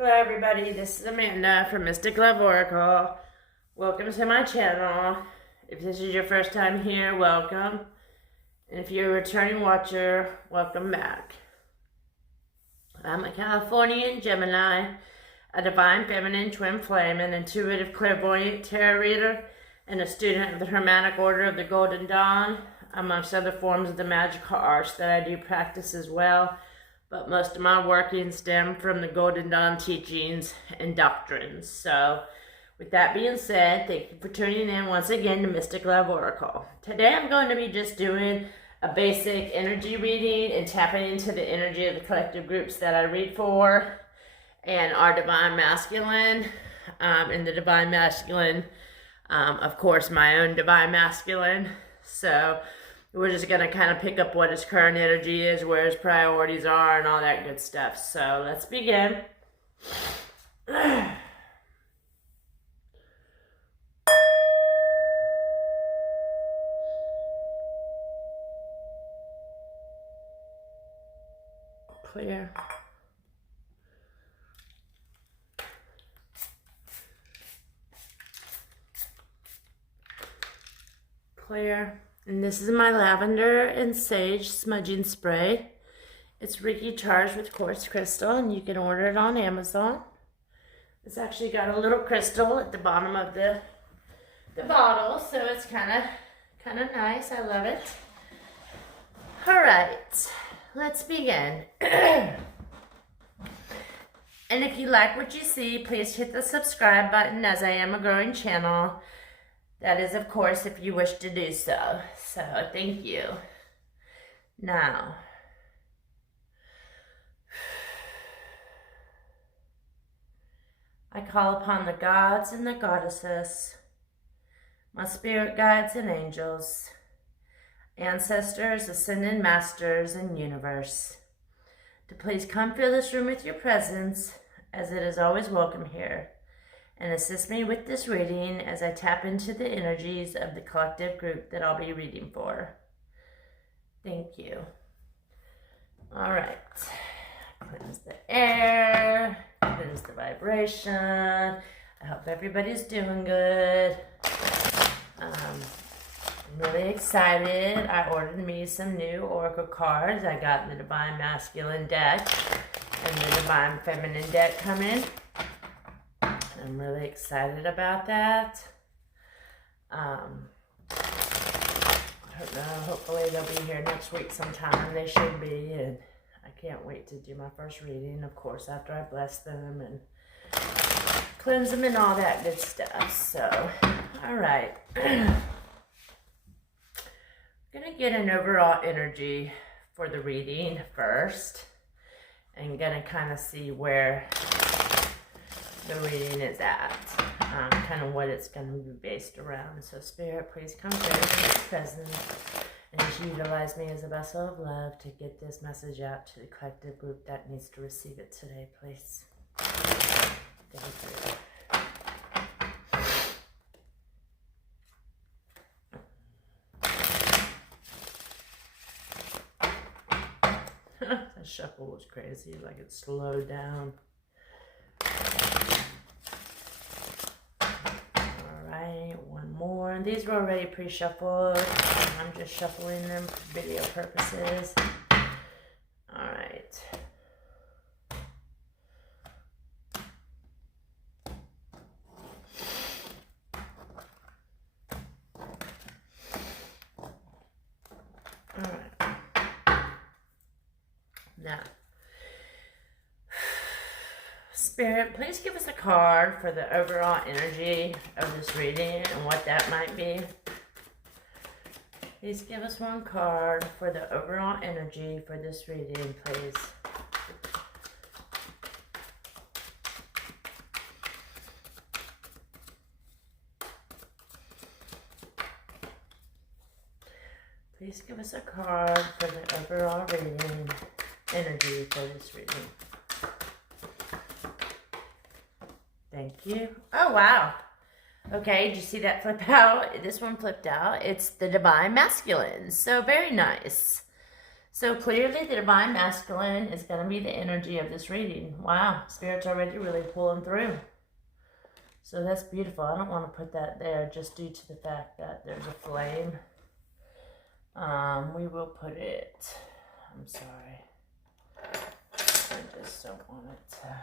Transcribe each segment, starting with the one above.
Hello everybody, this is Amanda from Mystic Love Oracle. Welcome to my channel. If this is your first time here, welcome. And if you're a returning watcher, welcome back. I'm a Californian Gemini, a divine feminine twin flame, an intuitive clairvoyant tarot reader, and a student of the Hermetic Order of the Golden Dawn, amongst other forms of the magical arts that I do practice as well. But most of my working stem from the Golden Dawn teachings and doctrines. So, with that being said, thank you for tuning in once again to Mystic Love Oracle. Today I'm going to be just doing a basic energy reading and tapping into the energy of the collective groups that I read for and our Divine Masculine. And the Divine Masculine, of course, my own Divine Masculine. So, we're just going to kind of pick up what his current energy is, where his priorities are, and all that good stuff. So let's begin. Clear. Clear. And this is my lavender and sage smudging spray. It's Reiki charged with quartz crystal, and you can order it on Amazon. It's actually got a little crystal at the bottom of the bottle, so it's kind of nice. I love it. All right, let's begin. And if you like what you see, please hit the subscribe button, as I am a growing channel. That is, of course, if you wish to do so. So, thank you. Now, I call upon the gods and the goddesses, my spirit guides and angels, ancestors, ascended masters, and universe, to please come fill this room with your presence, as it is always welcome here, and assist me with this reading as I tap into the energies of the collective group that I'll be reading for. Thank you. All right. Cleanse the air, cleanse the vibration. I hope everybody's doing good. I'm really excited. I ordered me some new Oracle cards. I got the Divine Masculine deck and the Divine Feminine deck coming. I'm really excited about that. I don't know, hopefully they'll be here next week sometime. They should be, and I can't wait to do my first reading, of course, after I bless them and cleanse them and all that good stuff. So, all right. I'm going to get an overall energy for the reading first, and going to kind of see where the reading is at, kind of what it's going to be based around. So Spirit, please come through in this presence and just utilize me as a vessel of love to get this message out to the collective group that needs to receive it today, please. Thank you. That shuffle was crazy, like it slowed down. One more. These were already pre-shuffled. I'm just shuffling them for video purposes. Alright. Alright. Now, Spirit, please give us a card for the overall energy of this reading and what that might be. Please give us one card for the overall energy for this reading, please. Please give us a card for the overall reading energy for this reading. Thank you. Oh, wow. Okay, did you see that flip out? This one flipped out. It's the Divine Masculine. So very nice. So clearly the Divine Masculine is going to be the energy of this reading. Wow, Spirit's already really pulling through. So that's beautiful. I don't want to put that there just due to the fact that there's a flame. We will put it, I'm sorry. I just don't want it to,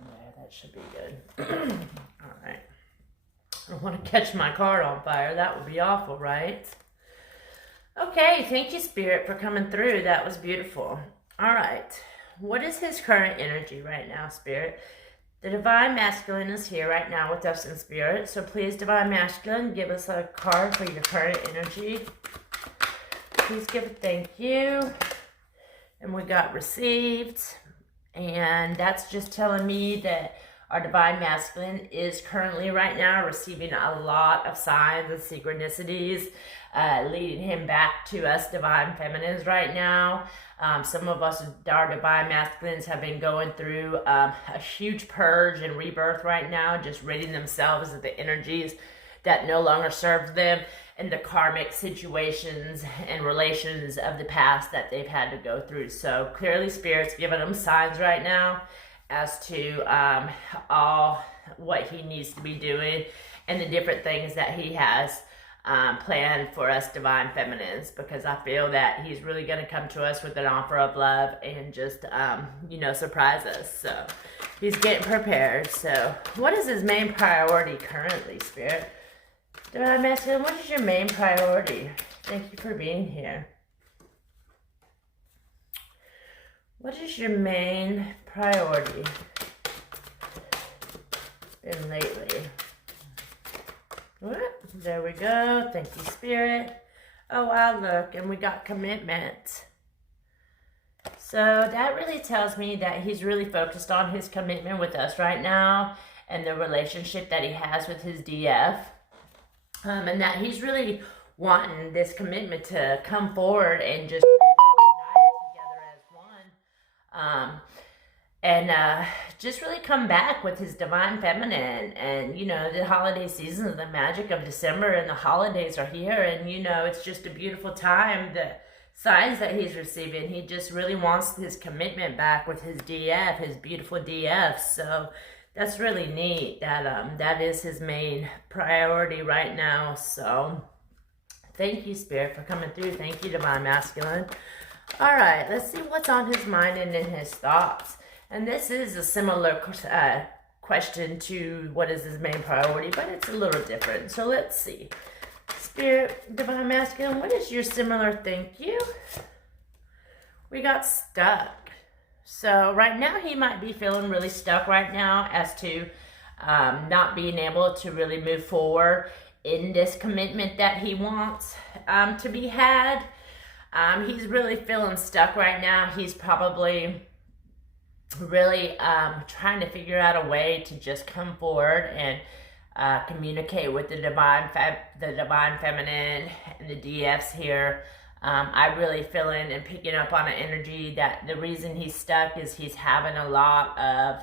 yeah, that should be good. All right. I don't want to catch my card on fire. That would be awful, right? Okay, thank you, Spirit, for coming through. That was beautiful. All right. What is his current energy right now, Spirit? The Divine Masculine is here right now with us in Spirit. So please, Divine Masculine, give us a card for your current energy. Please give a thank you. And we got received. And that's just telling me that our Divine Masculine is currently right now receiving a lot of signs and synchronicities, leading him back to us Divine Feminines right now. Some of us, our Divine Masculines, have been going through a huge purge and rebirth right now, just ridding themselves of the energies that no longer serve them and the karmic situations and relations of the past that they've had to go through. So clearly Spirit's giving them signs right now as to all what he needs to be doing and the different things that he has planned for us Divine Feminines, because I feel that he's really going to come to us with an offer of love and just, surprise us. So he's getting prepared. So what is his main priority currently, Spirit? Divine Masculine, what is your main priority? Thank you for being here. What is your main priority been lately? What? There we go. Thank you, Spirit. Oh, wow, look. And we got commitment. So that really tells me that he's really focused on his commitment with us right now and the relationship that he has with his DF. And that he's really wanting this commitment to come forward and just unite together as one. And just really come back with his Divine Feminine. And, the holiday season is the magic of December and the holidays are here. And, it's just a beautiful time. The signs that he's receiving, he just really wants his commitment back with his DF, his beautiful DF. So that's really neat. That is his main priority right now. So thank you, Spirit, for coming through. Thank you, Divine Masculine. All right, let's see what's on his mind and in his thoughts. And this is a similar question to what is his main priority, but it's a little different. So let's see. Spirit, Divine Masculine, what is your similar thank you? We got stuck. So right now he might be feeling really stuck right now as to not being able to really move forward in this commitment that he wants to be had. He's really feeling stuck right now. He's probably really trying to figure out a way to just come forward and communicate with the Divine Feminine and the DFs here. I'm really feeling and picking up on an energy that the reason he's stuck is he's having a lot of,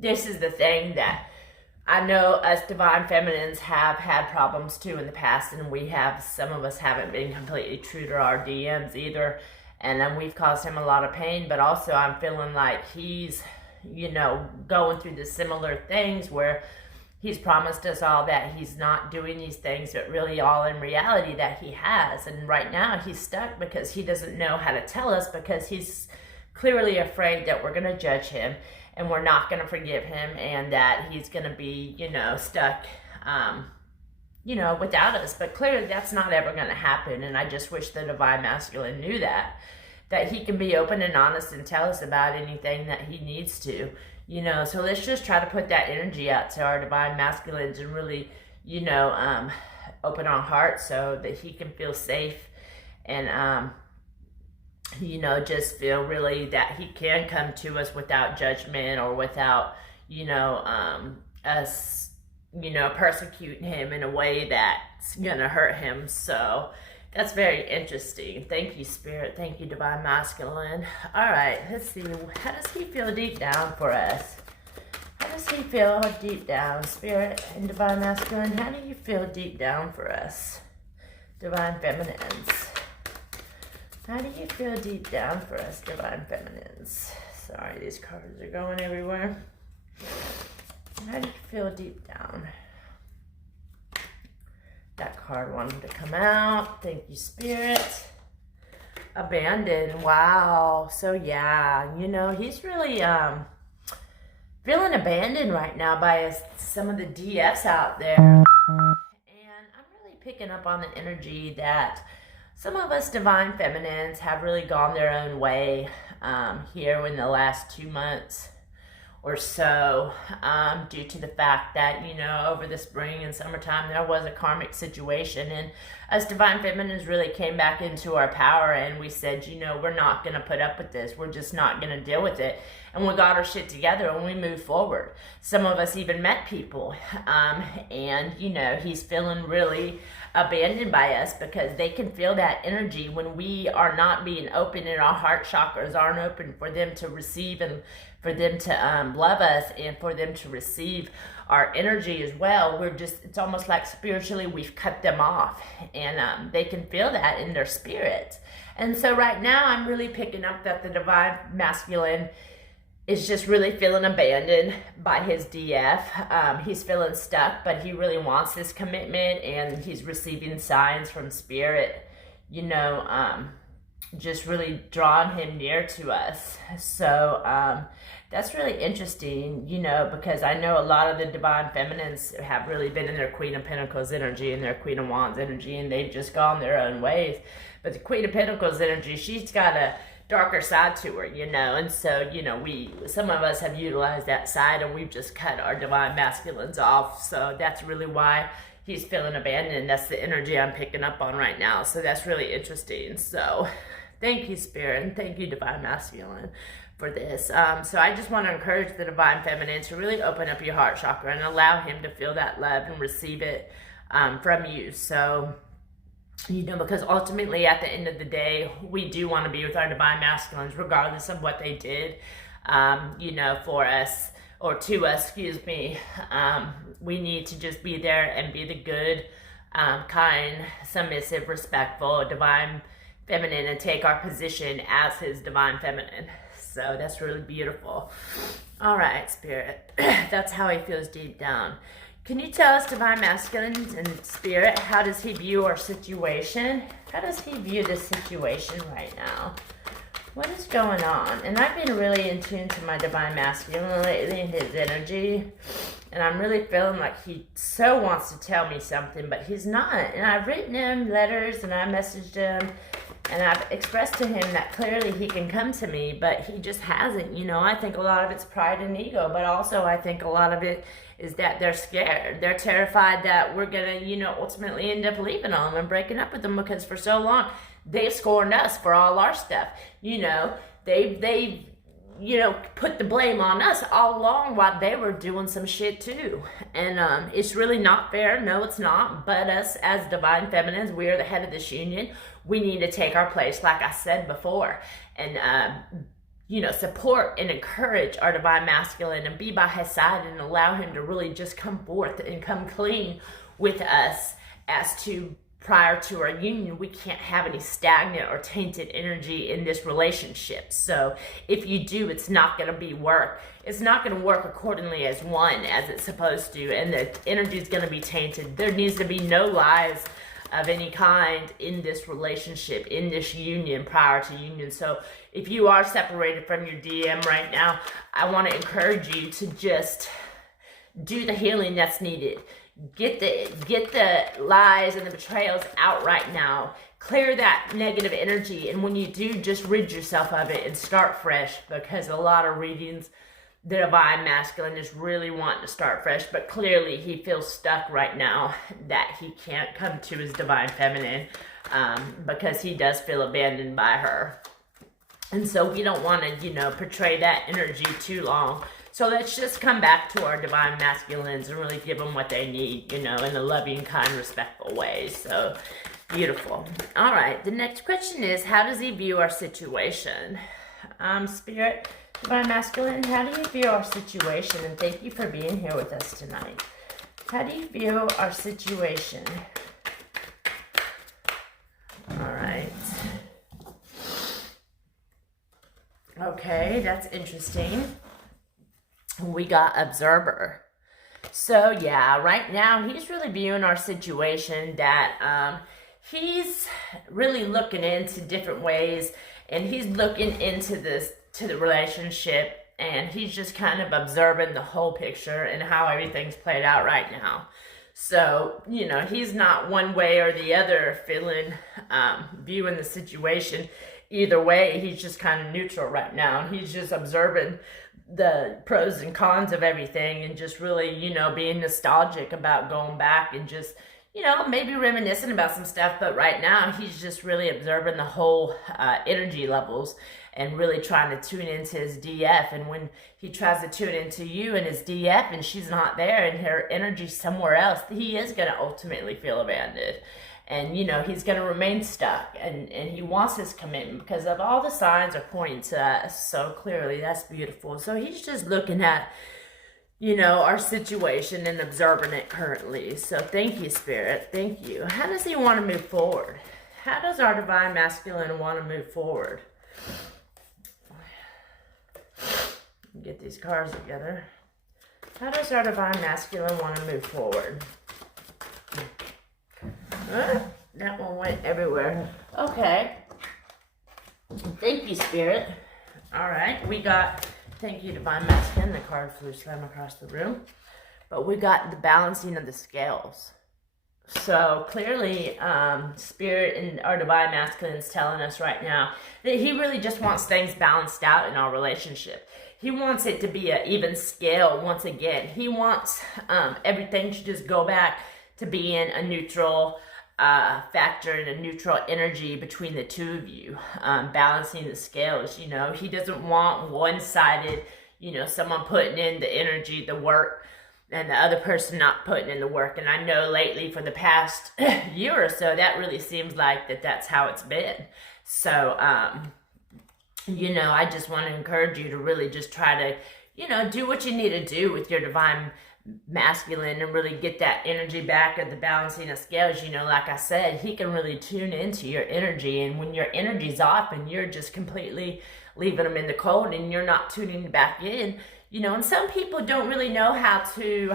this is the thing that I know us Divine Feminines have had problems too in the past, and some of us haven't been completely true to our DMs either, and then we've caused him a lot of pain, but also I'm feeling like he's, going through the similar things where he's promised us all that he's not doing these things, but really all in reality that he has. And right now he's stuck because he doesn't know how to tell us, because he's clearly afraid that we're going to judge him and we're not going to forgive him, and that he's going to be, stuck, without us. But clearly that's not ever going to happen. And I just wish the Divine Masculine knew that he can be open and honest and tell us about anything that he needs to. So let's just try to put that energy out to our Divine Masculines and really, open our hearts so that he can feel safe and, just feel really that he can come to us without judgment or without, us, persecuting him in a way that's going to hurt him. So that's very interesting. Thank you, Spirit. Thank you, Divine Masculine. All right, let's see. How does he feel deep down for us? How does he feel deep down? Spirit and Divine Masculine, how do you feel deep down for us? Divine Feminines. How do you feel deep down for us, Divine Feminines? Sorry, these cards are going everywhere. How do you feel deep down? That card wanted to come out. Thank you, Spirit. Abandoned. Wow. So yeah, you know, he's really feeling abandoned right now by some of the DFs out there. And I'm really picking up on the energy that some of us Divine Feminines have really gone their own way here in the last 2 months or so, due to the fact that, you know, over the spring and summertime there was a karmic situation, and us Divine Feminines really came back into our power, and we said, you know, we're not going to put up with this. We're just not going to deal with it. And we got our shit together and we moved forward. Some of us even met people, and, you know, he's feeling really abandoned by us because they can feel that energy when we are not being open and our heart chakras aren't open for them to receive and for them to love us and for them to receive our energy as well. We're just, it's almost like spiritually we've cut them off, and they can feel that in their spirit. And so right now I'm really picking up that the Divine Masculine is just really feeling abandoned by his DF. He's feeling stuck, but he really wants this commitment, and he's receiving signs from Spirit, you know, just really drawing him near to us. So that's really interesting, you know, because I know a lot of the Divine Feminines have really been in their Queen of Pentacles energy and their Queen of Wands energy, and they've just gone their own ways. But the Queen of Pentacles energy, she's got a darker side to her, you know, and so, you know, some of us have utilized that side, and we've just cut our Divine Masculines off. So that's really why he's feeling abandoned. That's the energy I'm picking up on right now. So that's really interesting. So thank you, Spirit, and thank you, Divine Masculine, for this. So I just want to encourage the Divine Feminine to really open up your heart chakra and allow him to feel that love and receive it from you. So, you know, because ultimately at the end of the day, we do want to be with our Divine Masculines regardless of what they did, you know, for us, or to us, excuse me. We need to just be there and be the good, kind, submissive, respectful, Divine Feminine, and take our position as his Divine Feminine. So that's really beautiful. All right, Spirit. That's how he feels deep down. Can you tell us, Divine Masculines and Spirit, how does he view our situation? How does he view this situation right now? What is going on? And I've been really in tune to my Divine Masculine lately and his energy. And I'm really feeling like he so wants to tell me something, but he's not. And I've written him letters and I messaged him. And I've expressed to him that clearly he can come to me, but he just hasn't. You know, I think a lot of it's pride and ego, but also I think a lot of it is that they're scared. They're terrified that we're going to, you know, ultimately end up leaving on them and breaking up with them, because for so long they've scorned us for all our stuff. You know, they you know, put the blame on us all along while they were doing some shit too. And it's really not fair. No, it's not. But us as Divine Feminines, we are the head of this union. We need to take our place, like I said before, and you know, support and encourage our Divine Masculine and be by his side and allow him to really just come forth and come clean with us as to prior to our union. We can't have any stagnant or tainted energy in this relationship. So if you do, it's not going to be work. It's not going to work accordingly as one, as it's supposed to, and the energy is going to be tainted. There needs to be no lies of any kind in this relationship, in this union, prior to union. So if you are separated from your DM right now, I want to encourage you to just do the healing that's needed. Get the lies and the betrayals out right now. Clear that negative energy, and when you do, just rid yourself of it and start fresh, because a lot of readings, the Divine Masculine is really wanting to start fresh, but clearly he feels stuck right now that he can't come to his Divine Feminine, because he does feel abandoned by her. And so we don't want to, you know, portray that energy too long. So let's just come back to our Divine Masculines and really give them what they need, you know, in a loving, kind, respectful way. So beautiful. All right, the next question is, how does he view our situation? Spirit, Divine Masculine, how do you view our situation? And thank you for being here with us tonight. How do you view our situation? Okay, that's interesting. We got observer. So yeah, right now he's really viewing our situation that he's really looking into different ways, and he's looking into this to the relationship, and he's just kind of observing the whole picture and how everything's played out right now. So, you know, he's not one way or the other feeling, viewing the situation either way. He's just kind of neutral right now. And he's just observing the pros and cons of everything and just really, you know, being nostalgic about going back and just, you know, maybe reminiscing about some stuff. But right now, he's just really observing the whole energy levels and really trying to tune into his DF. And when he tries to tune into you and his DF and she's not there and her energy's somewhere else, he is going to ultimately feel abandoned. And, you know, he's going to remain stuck. And he wants his commitment because of all the signs are pointing to us so clearly. That's beautiful. So he's just looking at, you know, our situation and observing it currently. So thank you, Spirit. Thank you. How does he want to move forward? How does our Divine Masculine want to move forward? Get these cards together. How does our Divine Masculine want to move forward? That one went everywhere. Okay. Thank you, Spirit. All right. We got, thank you, Divine Masculine. The card flew slam across the room. But we got the balancing of the scales. So clearly, Spirit and our Divine Masculine is telling us right now that he really just wants things balanced out in our relationship. He wants it to be an even scale once again. He wants everything to just go back to being a neutral factor and a neutral energy between the two of you, balancing the scales. You know, he doesn't want one-sided, you know, someone putting in the energy, the work, and the other person not putting in the work. And I know lately for the past year or so, that really seems like that's how it's been. So, you know, I just want to encourage you to really just try to, you know, do what you need to do with your Divine Masculine and really get that energy back at the balancing of scales. You know, like I said, he can really tune into your energy. And when your energy's off and you're just completely leaving them in the cold and you're not tuning back in, you know, and some people don't really know how to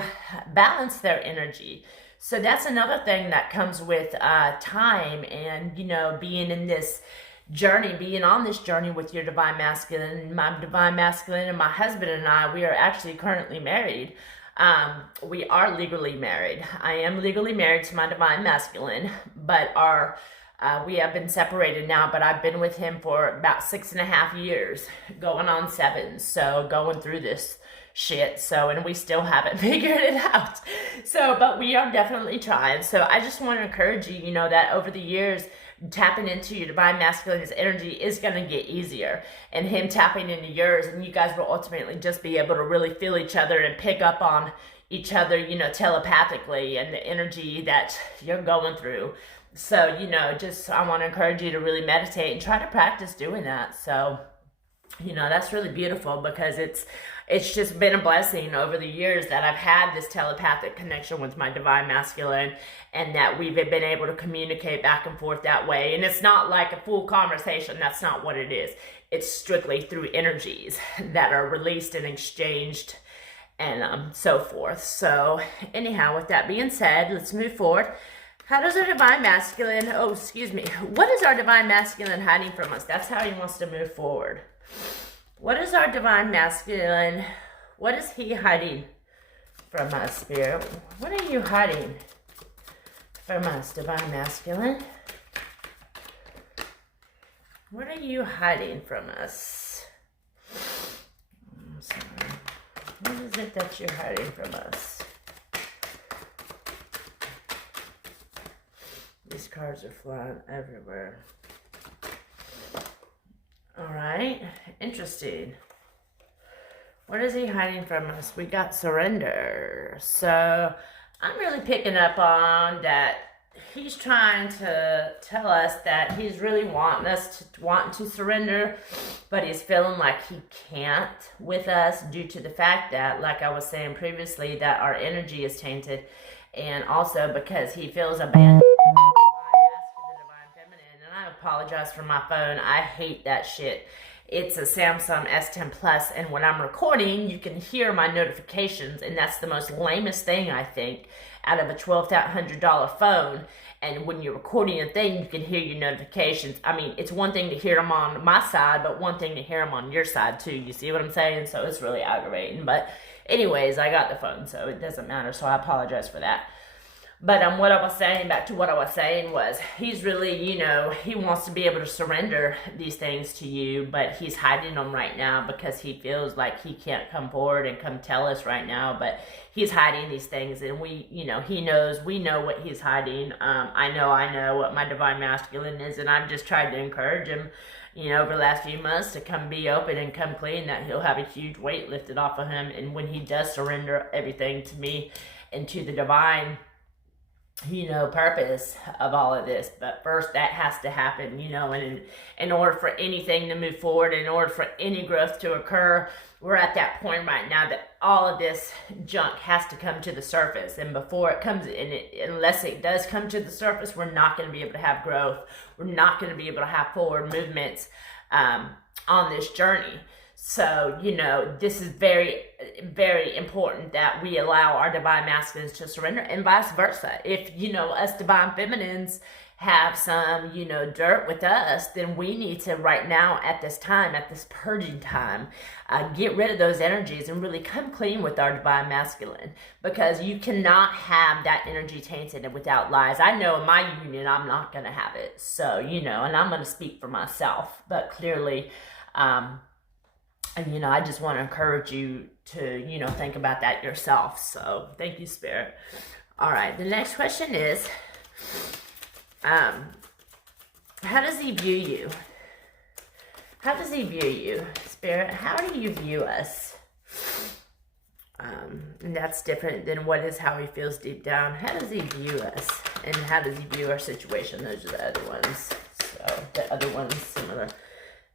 balance their energy. So that's another thing that comes with time and, you know, being in this journey, being on this journey with your Divine Masculine. My Divine Masculine and my husband and I, we are actually currently married. We are legally married. I am legally married to my Divine Masculine, but we have been separated now, but I've been with him for about 6.5 years, going on 7. So going through this shit. So, and we still haven't figured it out. So, but we are definitely trying. So I just want to encourage you, you know, that over the years, tapping into your Divine Masculine's energy is going to get easier, and him tapping into yours, and you guys will ultimately just be able to really feel each other and pick up on each other, you know, telepathically, and the energy that you're going through. So, you know, just I want to encourage you to really meditate and try to practice doing that. So, you know, that's really beautiful because it's just been a blessing over the years that I've had this telepathic connection with my Divine Masculine, and that we've been able to communicate back and forth that way. And it's not like a full conversation. That's not what it is. It's strictly through energies that are released and exchanged and so forth. So anyhow, with that being said, let's move forward. How does our Divine Masculine, what is our Divine Masculine hiding from us? That's how he wants to move forward. What is our Divine Masculine? What is he hiding from us, Spirit? What are you hiding from us, Divine Masculine? What are you hiding from us? I'm sorry. What is it that you're hiding from us? These cards are flying everywhere. All right, interesting. What is he hiding from us? We got surrender. So I'm really picking up on that he's trying to tell us that he's really wanting to surrender, but he's feeling like he can't with us due to the fact that, like I was saying previously, that our energy is tainted, and also because he feels abandoned. I apologize for my phone. I hate that shit. It's a Samsung S10 Plus, and when I'm recording, you can hear my notifications, and that's the most lamest thing, I think, out of a $1,200 phone. And when you're recording a thing, you can hear your notifications. I mean, it's one thing to hear them on my side, but one thing to hear them on your side, too. You see what I'm saying? So it's really aggravating. But anyways, I got the phone, so it doesn't matter, so I apologize for that. But what I was saying, back to what I was saying, was he's really, you know, he wants to be able to surrender these things to you, but he's hiding them right now because he feels like he can't come forward and come tell us right now. But he's hiding these things, and we, you know, he knows, we know what he's hiding. I know what my divine masculine is, and I've just tried to encourage him, you know, over the last few months to come be open and come clean, that he'll have a huge weight lifted off of him. And when he does surrender everything to me and to the divine, you know, purpose of all of this. But first, that has to happen, you know, and in order for anything to move forward, in order for any growth to occur, we're at that point right now that all of this junk has to come to the surface. And before it comes in, unless it does come to the surface, we're not going to be able to have growth. We're not going to be able to have forward movements on this journey. So, you know, this is very, very important that we allow our divine masculines to surrender, and vice versa. If, you know, us divine feminines have some, you know, dirt with us, then we need to right now at this time, at this purging time, get rid of those energies and really come clean with our divine masculine, because you cannot have that energy tainted without lies. I know in my union, I'm not going to have it. So, you know, and I'm going to speak for myself, but clearly, and, you know, I just want to encourage you to, you know, think about that yourself. So thank you, Spirit. All right. The next question is, how does he view you? How does he view you, Spirit? How do you view us? And that's different than how he feels deep down. How does he view us? And how does he view our situation? Those are the other ones. So the other one's similar.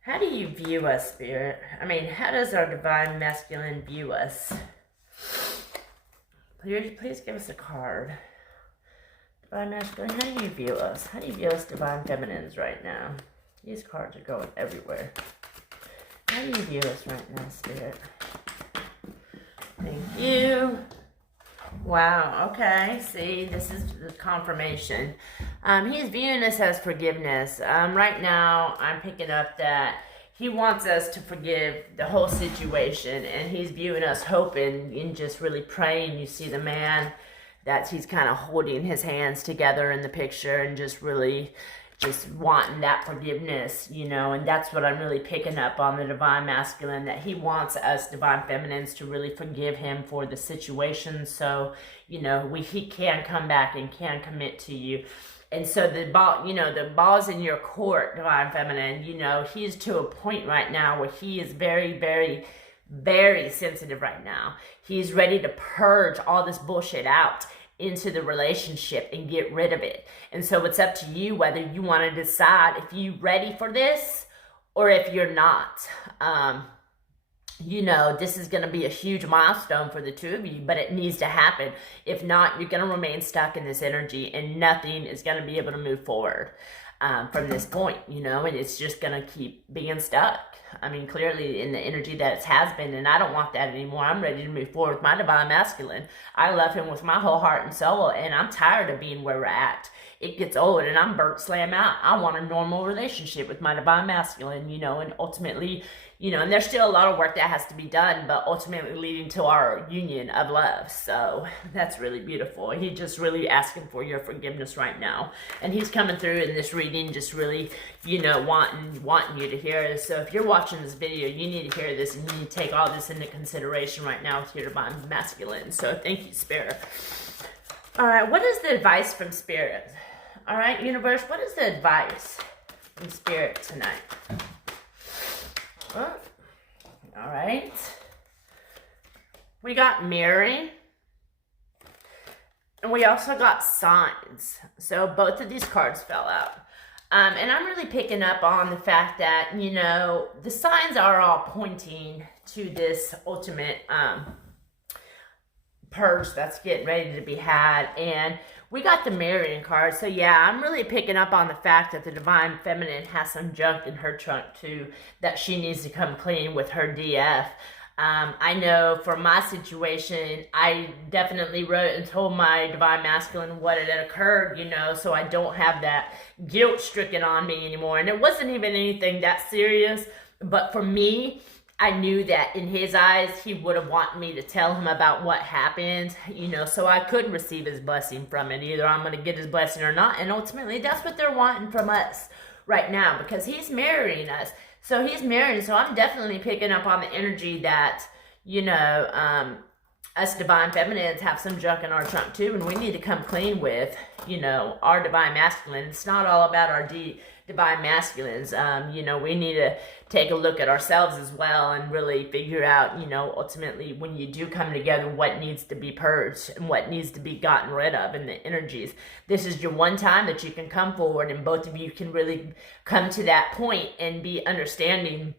How do you view us, Spirit? I mean, how does our divine masculine view us? Please give us a card. Divine masculine, how do you view us? How do you view us, divine feminines, right now? These cards are going everywhere. How do you view us right now, Spirit? Thank you. Wow, okay. See, this is the confirmation. He's viewing us as forgiveness. Right now, I'm picking up that he wants us to forgive the whole situation, and he's viewing us hoping and just really praying. You see the man that he's kind of holding his hands together in the picture and just really just wanting that forgiveness, you know, and that's what I'm really picking up on the divine masculine, that he wants us divine feminines to really forgive him for the situation, so, you know, he can come back and can commit to you. And so the ball, you know, the ball's in your court, divine feminine. You know, he's to a point right now where he is very, very, very sensitive right now. He's ready to purge all this bullshit out into the relationship and get rid of it. And so it's up to you whether you want to decide if you're ready for this or if you're not. You know, this is going to be a huge milestone for the two of you, but it needs to happen. If not, you're going to remain stuck in this energy and nothing is going to be able to move forward from this point, you know, and it's just going to keep being stuck. I mean, clearly in the energy that it has been, and I don't want that anymore. I'm ready to move forward with my divine masculine. I love him with my whole heart and soul, and I'm tired of being where we're at. It gets old, and I'm burnt slam out. I want a normal relationship with my divine masculine, you know, and ultimately, you know, and there's still a lot of work that has to be done, but ultimately leading to our union of love. So that's really beautiful. He's just really asking for your forgiveness right now. And he's coming through in this reading, just really, you know, wanting you to hear this. So if you're watching this video, you need to hear this, and you need to take all this into consideration right now with your divine masculine. So thank you, Spirit. All right, what is the advice from Spirit? All right, universe, what is the advice from Spirit tonight? Well, all right. We got mirroring. And we also got signs. So both of these cards fell out. And I'm really picking up on the fact that, you know, the signs are all pointing to this ultimate purge that's getting ready to be had. And we got the marrying card. So yeah, I'm really picking up on the fact that the Divine Feminine has some junk in her trunk too, that she needs to come clean with her DF. I know for my situation, I definitely wrote and told my Divine Masculine what had occurred, you know, so I don't have that guilt stricken on me anymore. And it wasn't even anything that serious, but for me, I knew that in his eyes, he would have wanted me to tell him about what happened, you know, so I could receive his blessing from it. Either I'm going to get his blessing or not, and ultimately, that's what they're wanting from us right now, because he's marrying us. So he's married, so I'm definitely picking up on the energy that, you know, us Divine Feminines have some junk in our trunk too, and we need to come clean with, you know, our Divine Masculine. It's not all about our Divine Masculines. You know, we need to take a look at ourselves as well and really figure out, you know, ultimately when you do come together, what needs to be purged and what needs to be gotten rid of in the energies. This is your one time that you can come forward and both of you can really come to that point and be understanding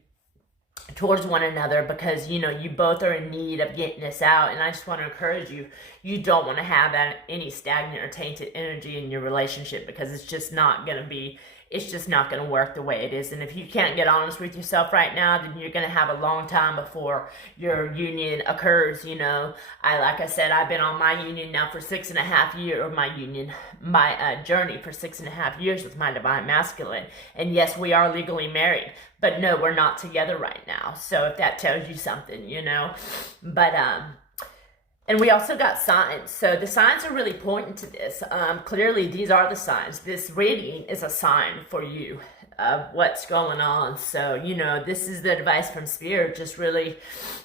towards one another, because you know you both are in need of getting this out. And I just want to encourage you, you don't want to have any stagnant or tainted energy in your relationship, because it's just not going to work the way it is. And if you can't get honest with yourself right now, then you're going to have a long time before your union occurs. You know, like I said, I've been on my union now for 6.5 years, or my journey for 6.5 years with my Divine Masculine. And yes, we are legally married, but no, we're not together right now. So if that tells you something, you know, but, and we also got signs. So the signs are really pointing to this. Clearly, these are the signs. This reading is a sign for you of what's going on. So, you know, this is the advice from Spirit. Just really,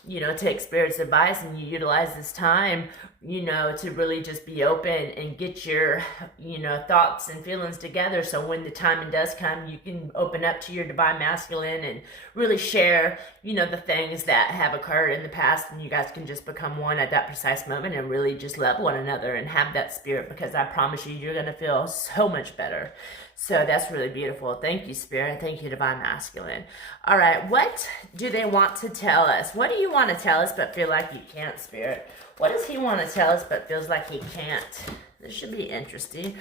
you know, take Spirit's advice and you utilize this time, you know, to really just be open and get your, you know, thoughts and feelings together. So when the timing does come, you can open up to your Divine Masculine and really share, you know, the things that have occurred in the past, and you guys can just become one at that precise moment and really just love one another and have that spirit, because I promise you, you're going to feel so much better. So that's really beautiful. Thank you, Spirit. Thank you, Divine Masculine. All right, what do they want to tell us? What do you want to tell us but feel like you can't, Spirit? What does he want to tell us but feels like he can't? This should be interesting.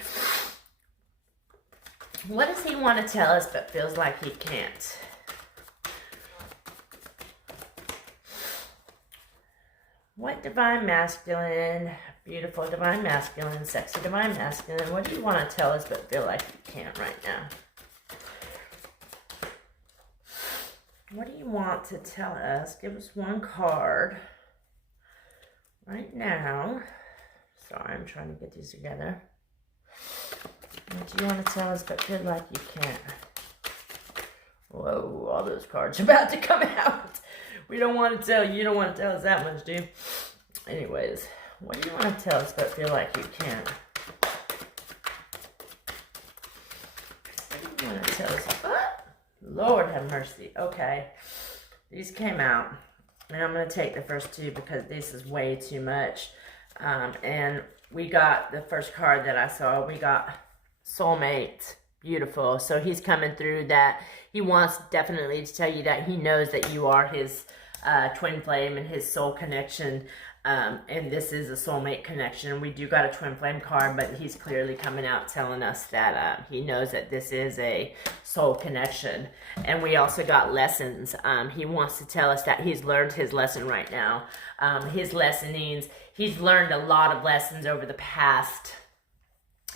What does he want to tell us but feels like he can't? What Divine Masculine, beautiful Divine Masculine, sexy Divine Masculine, what do you want to tell us but feel like you can't right now? What do you want to tell us? Give us one card right now. Sorry, I'm trying to get these together. What do you want to tell us but feel like you can't? Whoa, all those cards are about to come out. We don't want to tell you. You don't want to tell us that much, do you? Anyways, what do you want to tell us but feel like you can't? What do you want to tell us? What? Lord have mercy. Okay. These came out. And I'm going to take the first two because this is way too much. And we got the first card that I saw. We got soulmate. Beautiful. So he's coming through that. He wants definitely to tell you that he knows that you are his twin flame and his soul connection. And this is a soulmate connection. We do got a twin flame card, but he's clearly coming out telling us that he knows that this is a soul connection. And we also got lessons. He wants to tell us that he's learned his lesson right now. His lessonings, he's learned a lot of lessons over the past,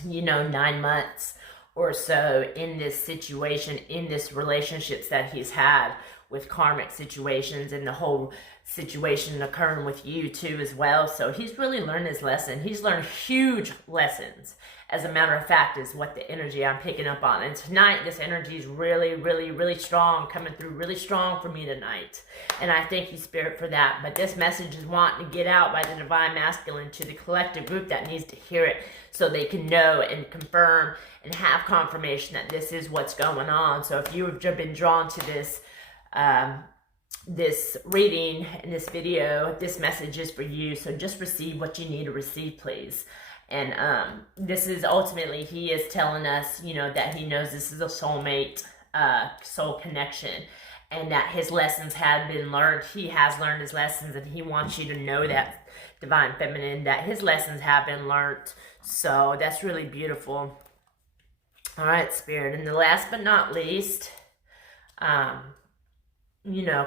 9 months or so in this situation, in this relationships that he's had with karmic situations, and the whole situation occurring with you too as well. So he's really learned his lesson. He's learned huge lessons. As a matter of fact, is what the energy I'm picking up on. And tonight, this energy is really, really, really strong, coming through really strong for me tonight. And I thank you, Spirit, for that. But this message is wanting to get out by the Divine Masculine to the collective group that needs to hear it, so they can know and confirm and have confirmation that this is what's going on. So if you've been drawn to this, this reading and this video, this message is for you. So just receive what you need to receive, please. And this is ultimately, he is telling us, that he knows this is a soulmate soul connection, and that his lessons have been learned. He has learned his lessons, and he wants you to know that, Divine Feminine, that his lessons have been learned. So that's really beautiful. All right, Spirit. And the last but not least,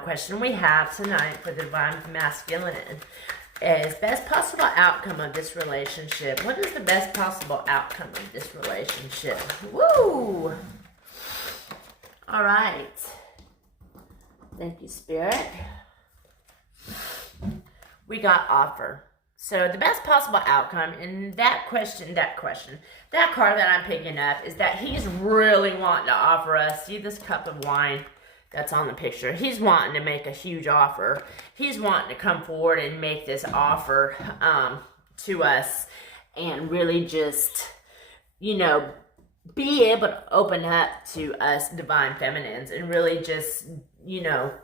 question we have tonight for the Divine Masculine is best possible outcome of this relationship. What is the best possible outcome of this relationship? Woo! All right. Thank you, Spirit. We got offer. So the best possible outcome in that card that I'm picking up is that he's really wanting to offer us. See this cup of wine that's on the picture? He's wanting to make a huge offer. He's wanting to come forward and make this offer to us and really just, be able to open up to us Divine Feminines and really just,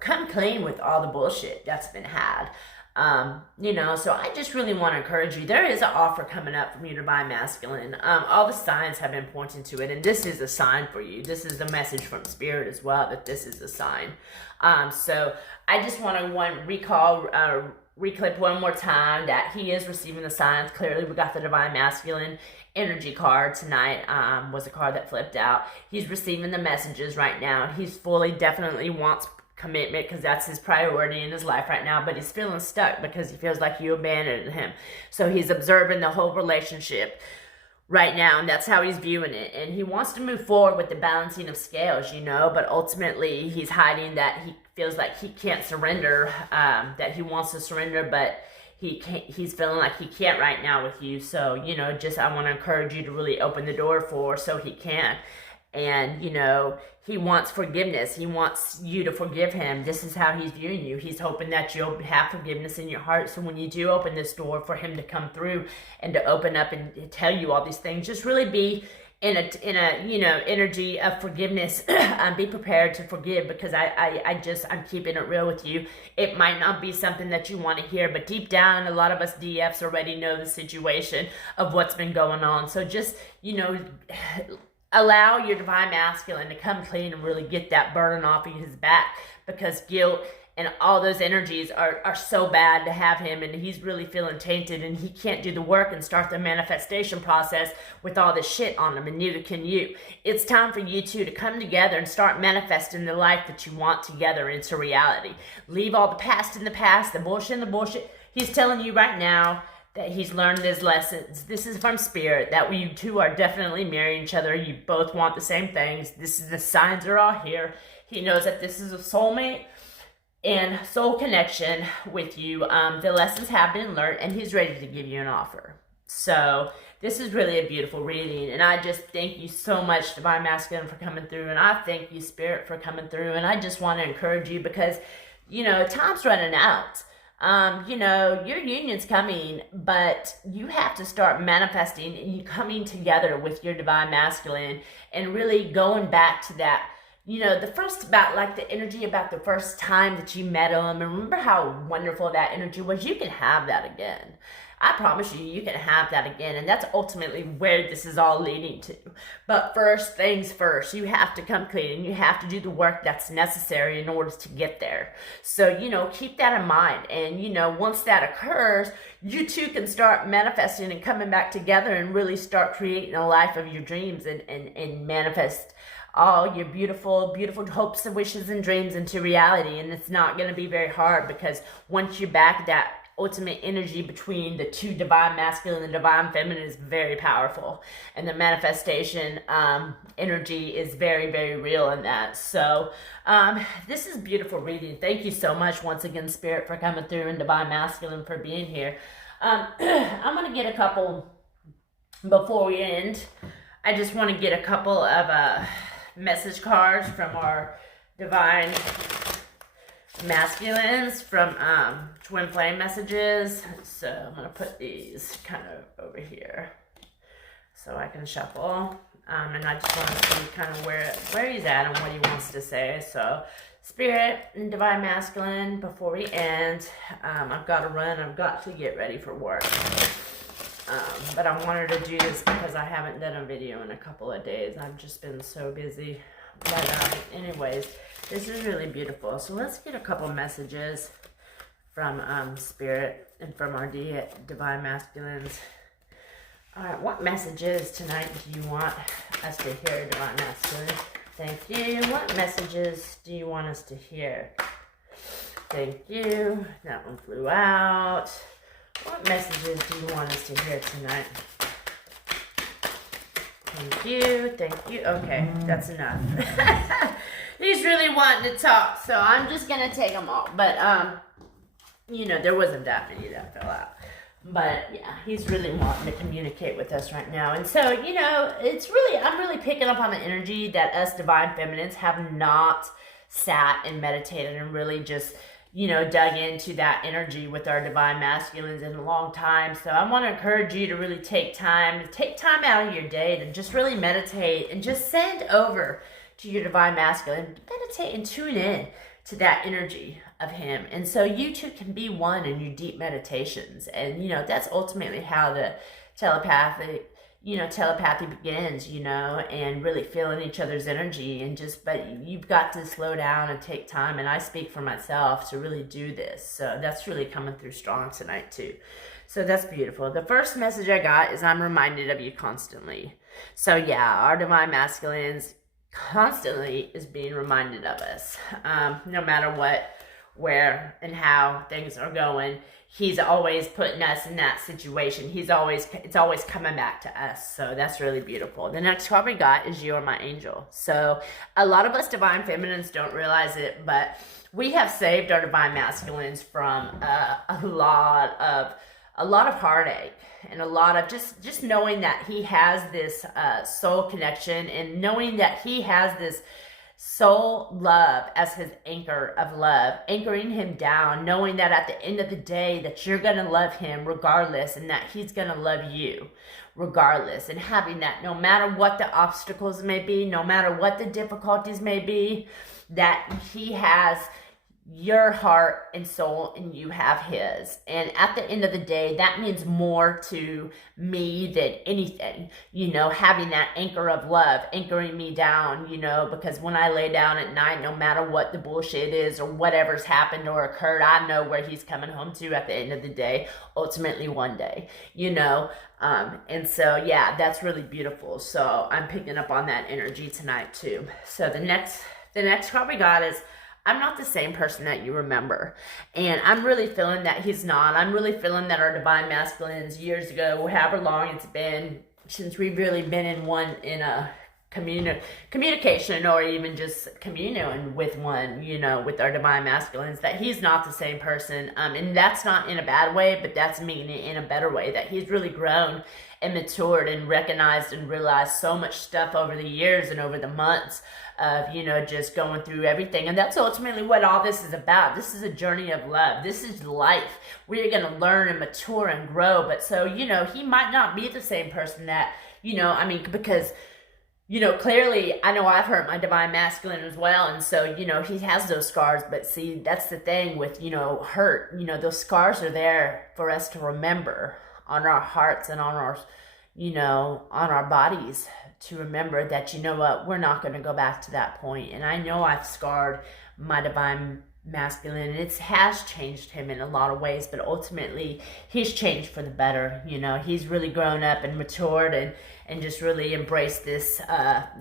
come clean with all the bullshit that's been had. So I just really want to encourage you. There is an offer coming up from you, Divine Masculine. All the signs have been pointing to it, and this is a sign for you. This is the message from Spirit as well, that this is a sign. So I just want to reclip one more time that he is receiving the signs. Clearly, we got the Divine Masculine energy card tonight, was a card that flipped out. He's receiving the messages right now. He's definitely wants commitment because that's his priority in his life right now, but he's feeling stuck because he feels like you abandoned him. So he's observing the whole relationship right now, and that's how he's viewing it, and he wants to move forward with the balancing of scales, but ultimately he's hiding that he feels like he can't surrender, that he wants to surrender, but he's feeling like he can't right now with you. So I want to encourage you to really open the door so he can. And, he wants forgiveness. He wants you to forgive him. This is how he's viewing you. He's hoping that you'll have forgiveness in your heart. So when you do open this door for him to come through and to open up and tell you all these things, just really be in a energy of forgiveness. Be prepared to forgive, because I'm keeping it real with you. It might not be something that you want to hear, but deep down, a lot of us DFs already know the situation of what's been going on. So just, allow your Divine Masculine to come clean and really get that burden off of his back, because guilt and all those energies are so bad to have him, and he's really feeling tainted, and he can't do the work and start the manifestation process with all this shit on him, and neither can you. It's time for you two to come together and start manifesting the life that you want together into reality. Leave all the past in the past, the bullshit in the bullshit. He's telling you right now that he's learned his lessons. This is from Spirit, that you two are definitely marrying each other. You both want the same things. The signs are all here. He knows that this is a soulmate and soul connection with you. The lessons have been learned, and he's ready to give you an offer. So this is really a beautiful reading, and I just thank you so much, Divine Masculine, for coming through, and I thank you, Spirit, for coming through, and I just want to encourage you because, time's running out. Your union's coming, but you have to start manifesting and you coming together with your Divine Masculine and really going back to that, the energy about the first time that you met him, and remember how wonderful that energy was. You can have that again. I promise you can have that again, and that's ultimately where this is all leading to. But first things first, you have to come clean, and you have to do the work that's necessary in order to get there. So, keep that in mind, and, once that occurs, you two can start manifesting and coming back together and really start creating a life of your dreams and manifest all your beautiful, beautiful hopes and wishes and dreams into reality. And it's not going to be very hard, because once you're back, that ultimate energy between the two Divine Masculine and Divine Feminine is very powerful, and the manifestation energy is very, very real in that. So this is beautiful reading. Thank you so much once again, Spirit, for coming through, and Divine Masculine for being here. I'm going to get a couple before we end. I just want to get a couple of message cards from our Divine Masculines from Twin Flame messages. So I'm going to put these kind of over here so I can shuffle. And I just want to see kind of where he's at and what he wants to say. So Spirit and Divine Masculine, before we end, I've got to run. I've got to get ready for work. But I wanted to do this because I haven't done a video in a couple of days. I've just been so busy But anyways, this is really beautiful. So let's get a couple messages from Spirit and from our Divine Masculines. All right, what messages tonight do you want us to hear, Divine Masculine? Thank you. What messages do you want us to hear? Thank you. That one flew out. What messages do you want us to hear tonight? Thank you. Thank you. Okay, that's enough. He's really wanting to talk, so I'm just going to take them all. But, you know, there wasn't that many that fell out. But, yeah, he's really wanting to communicate with us right now. And so, you know, I'm really picking up on the energy that us Divine Feminines have not sat and meditated and really just, you know, dug into that energy with our Divine Masculines in a long time. So I want to encourage you to really take time out of your day to just really meditate and just send over to your Divine Masculine, meditate and tune in to that energy of him. And so you two can be one in your deep meditations. And, you know, that's ultimately how the telepathy begins, you know, and really feeling each other's energy and but you've got to slow down and take time. And I speak for myself to really do this. So that's really coming through strong tonight too. So that's beautiful. The first message I got is I'm reminded of you constantly. So yeah, our Divine Masculines constantly is being reminded of us. No matter what, where, and how things are going, he's always putting us in that situation. It's always coming back to us. So that's really beautiful. The next card we got is You're My Angel. So a lot of us Divine Feminines don't realize it, but we have saved our Divine Masculines from a lot of heartache and a lot of just knowing that he has this soul connection and knowing that he has this soul love as his anchor of love, anchoring him down, knowing that at the end of the day that you're going to love him regardless and that he's going to love you regardless, and having that no matter what the obstacles may be, no matter what the difficulties may be, that he has your heart and soul and you have his. And at the end of the day, that means more to me than anything, you know, having that anchor of love anchoring me down, you know, because when I lay down at night, no matter what the bullshit is or whatever's happened or occurred, I know where he's coming home to at the end of the day, ultimately one day, you know. And so yeah, that's really beautiful. So I'm picking up on that energy tonight too. So the next card we got is I'm not the same person that you remember. And I'm really feeling that he's not. I'm really feeling that our Divine Masculines years ago, however long it's been since we've really been in a communication or even just communion with one, you know, with our Divine Masculines, that he's not the same person. And that's not in a bad way, but that's meaning in a better way, that he's really grown and matured and recognized and realized so much stuff over the years and over the months of, you know, just going through everything. And that's ultimately what all this is about. This is a journey of love. This is life. We're going to learn and mature and grow. But so, you know, he might not be the same person that, you know, I mean, because, you know, clearly I know I've hurt my Divine Masculine as well. And so, you know, he has those scars. But see, that's the thing with, you know, hurt. You know, those scars are there for us to remember on our hearts and on our, you know, on our bodies, to remember that, you know what, we're not going to go back to that point. And I know I've scarred my Divine Masculine, and it has changed him in a lot of ways, but ultimately he's changed for the better. You know, he's really grown up and matured and just really embraced this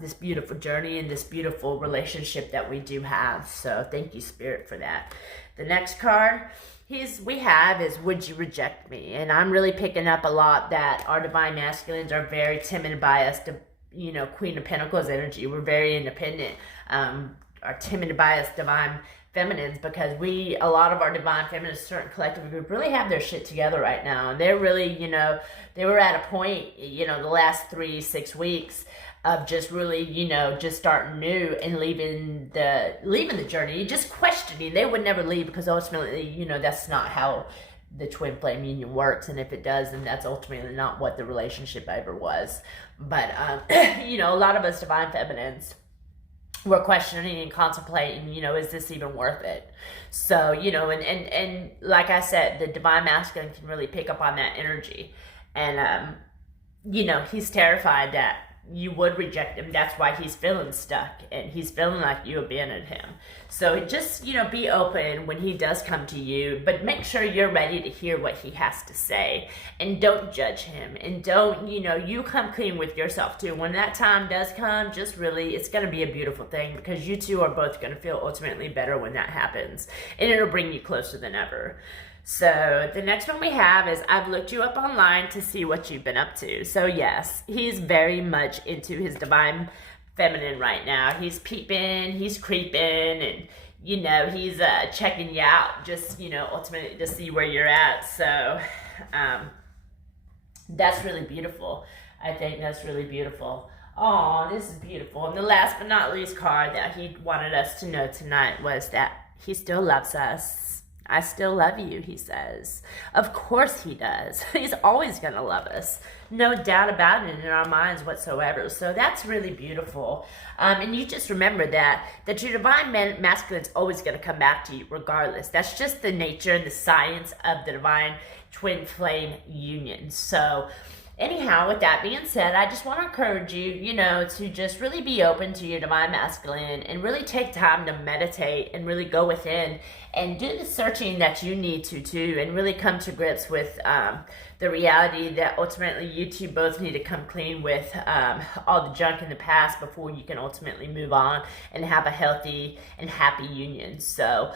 this beautiful journey and this beautiful relationship that we do have. So thank you, Spirit, for that. The next card is Would You Reject Me? And I'm really picking up a lot that our Divine Masculines are very timid by us to, you know, Queen of Pentacles energy. We're very independent, are timid by us Divine Feminines, because a lot of our Divine Feminines, certain collective group, really have their shit together right now. And they're really, you know, they were at a point, you know, the last 3-6 weeks of just really, you know, just starting new and leaving the journey, just questioning. They would never leave, because ultimately, you know, that's not how the twin flame union works. And if it does, then that's ultimately not what the relationship ever was. But, you know, a lot of us Divine Feminines were questioning and contemplating, you know, is this even worth it? So, you know, and like I said, the Divine Masculine can really pick up on that energy. And, you know, he's terrified that you would reject him. That's why he's feeling stuck and he's feeling like you abandoned him. So just, be open when he does come to you, but make sure you're ready to hear what he has to say, and don't judge him, and don't, you come clean with yourself too. When that time does come, just really, it's going to be a beautiful thing, because you two are both going to feel ultimately better when that happens, and it'll bring you closer than ever. So the next one we have is, I've looked you up online to see what you've been up to. So yes, he's very much into his divine feminine right now. He's peeping, he's creeping, and he's checking you out, just ultimately to see where you're at. So that's really beautiful. I think that's really beautiful. Oh, this is beautiful. And the last but not least card that he wanted us to know tonight was that he still loves us. I still love you, he says. Of course he does. He's always going to love us. No doubt about it in our minds whatsoever. So that's really beautiful. And you just remember that your divine masculine is always going to come back to you regardless. That's just the nature and the science of the divine twin flame union. So anyhow, with that being said, I just want to encourage you, to just really be open to your divine masculine and really take time to meditate and really go within and do the searching that you need to too, and really come to grips with the reality that ultimately you two both need to come clean with all the junk in the past before you can ultimately move on and have a healthy and happy union. So,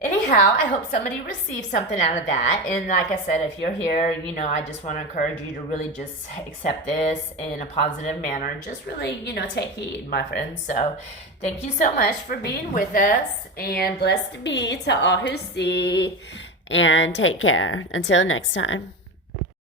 anyhow, I hope somebody received something out of that. And like I said, if you're here, I just want to encourage you to really just accept this in a positive manner. Just really, take heed, my friends. So thank you so much for being with us. And blessed be to all who see. And take care. Until next time.